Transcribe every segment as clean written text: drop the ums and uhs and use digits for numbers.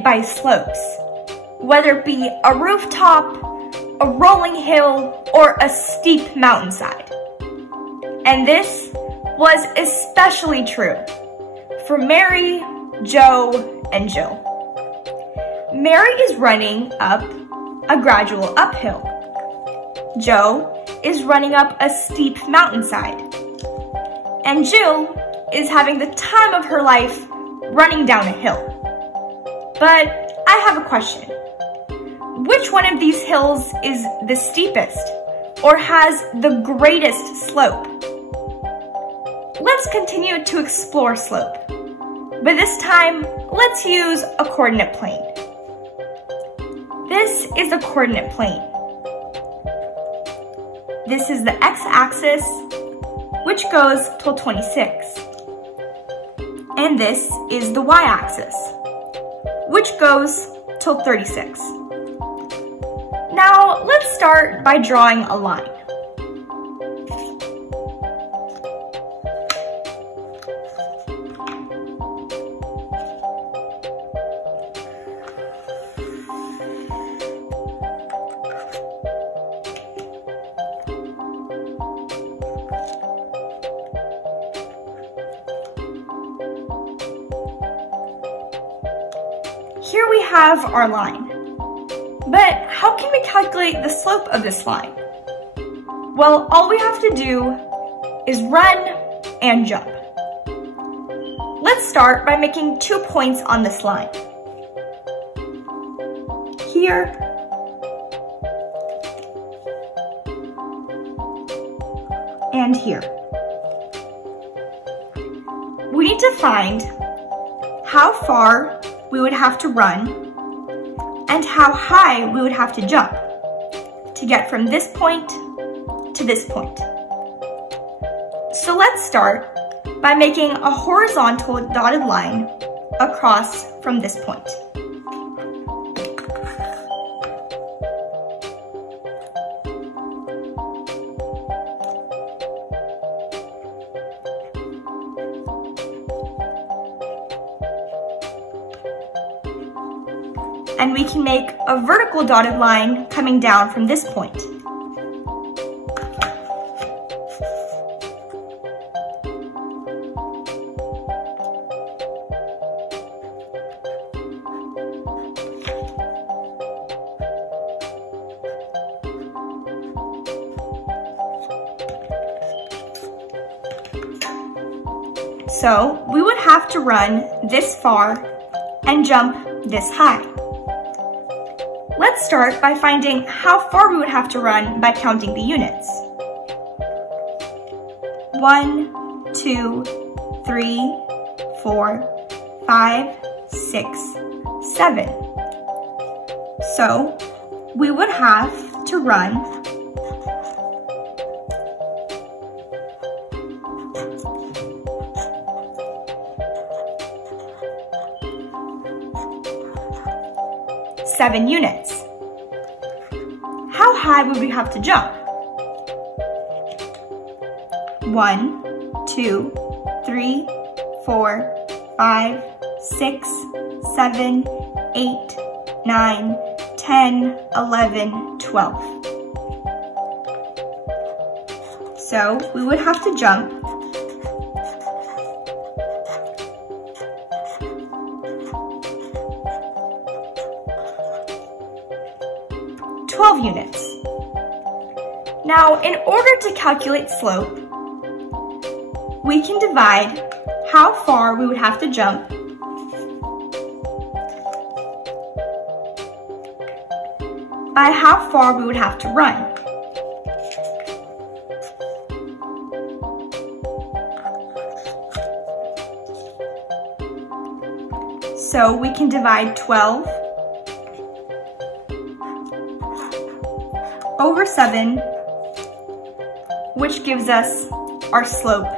punctuated by slopes, whether it be a rooftop, a rolling hill, or a steep mountainside. And this was especially true for Mary, Joe, and Jill. Mary is running up a gradual uphill. Joe is running up a steep mountainside. And Jill is having the time of her life running down a hill. But I have a question. Which one of these hills is the steepest or has the greatest slope? Let's continue to explore slope, but this time let's use a coordinate plane. This is the coordinate plane. This is the x-axis, which goes till 26. And this is the y-axis, which goes till 36. Now, let's start by drawing a line. Here we have our line. But how can we calculate the slope of this line? Well, all we have to do is run and jump. Let's start by making 2 points on this line. Here and here. We need to find how far we would have to run and how high we would have to jump to get from this point to this point. So let's start by making a horizontal dotted line across from this point. And we can make a vertical dotted line coming down from this point. So we would have to run this far and jump this high. Let's start by finding how far we would have to run by counting the units. 1, 2, 3, 4, 5, 6, 7. So we would have to run 7 units. How high would we have to jump? 1, 2, 3, 4, 5, 6, 7, 8, 9, 10, 11, 12. So we would have to jump 12 units. Now, in order to calculate slope, we can divide how far we would have to jump by how far we would have to run. So we can divide 12 over 7, which gives us our slope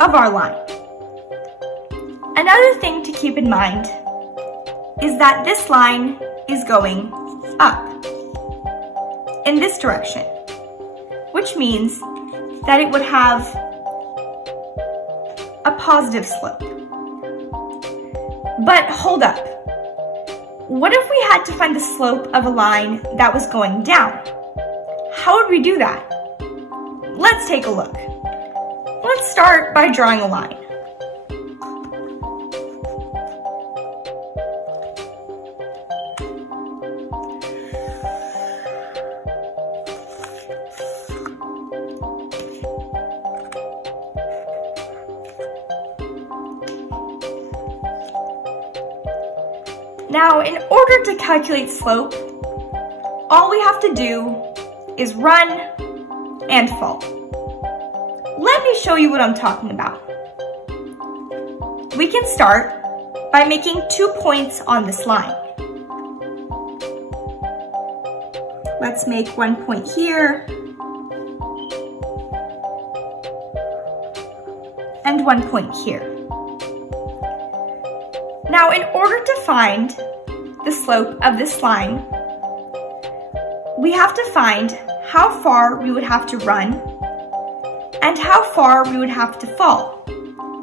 of our line. Another thing to keep in mind is that this line is going up in this direction, which means that it would have a positive slope. But hold up, what if we had to find the slope of a line that was going down? How would we do that? Let's take a look. Let's start by drawing a line. Now, in order to calculate slope, all we have to do is run and fall. Let me show you what I'm talking about. We can start by making 2 points on this line. Let's make 1 point here and 1 point here. Now, in order to find the slope of this line, we have to find how far we would have to run and how far we would have to fall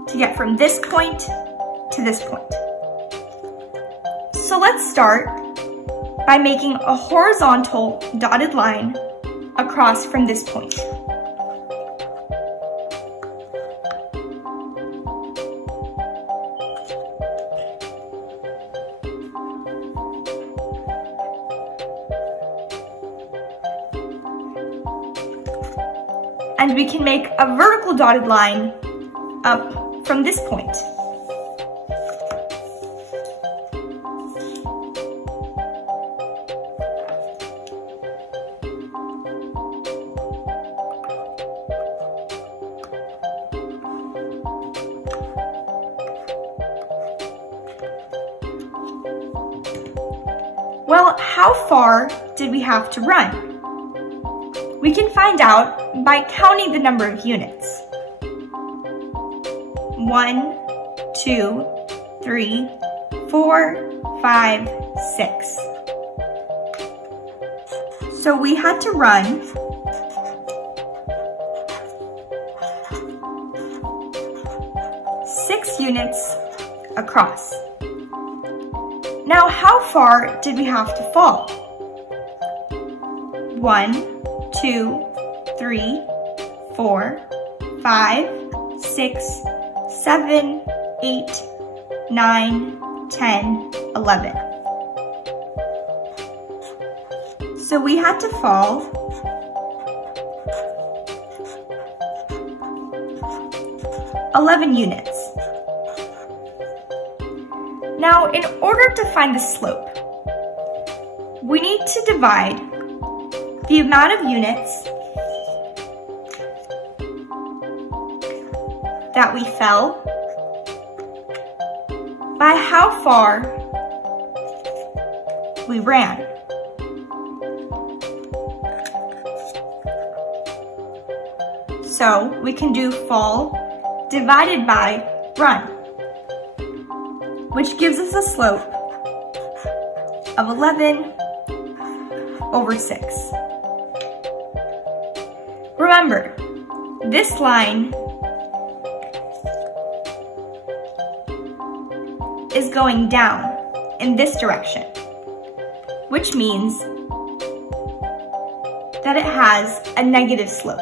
to get from this point to this point. So let's start by making a horizontal dotted line across from this point. And we can make a vertical dotted line up from this point. Well, how far did we have to run? We can find out by counting the number of units. 1, 2, 3, 4, 5, 6. So we had to run 6 units across. Now, how far did we have to fall? 1, 2, 3, 4, 5, 6, 7, 8, 9, 10, 11. So we had to fall 11 units. Now, in order to find the slope, we need to divide the amount of units that we fell by how far we ran. So we can do fall divided by run, which gives us a slope of 11 over 6. Remember, this line is going down in this direction, which means that it has a negative slope.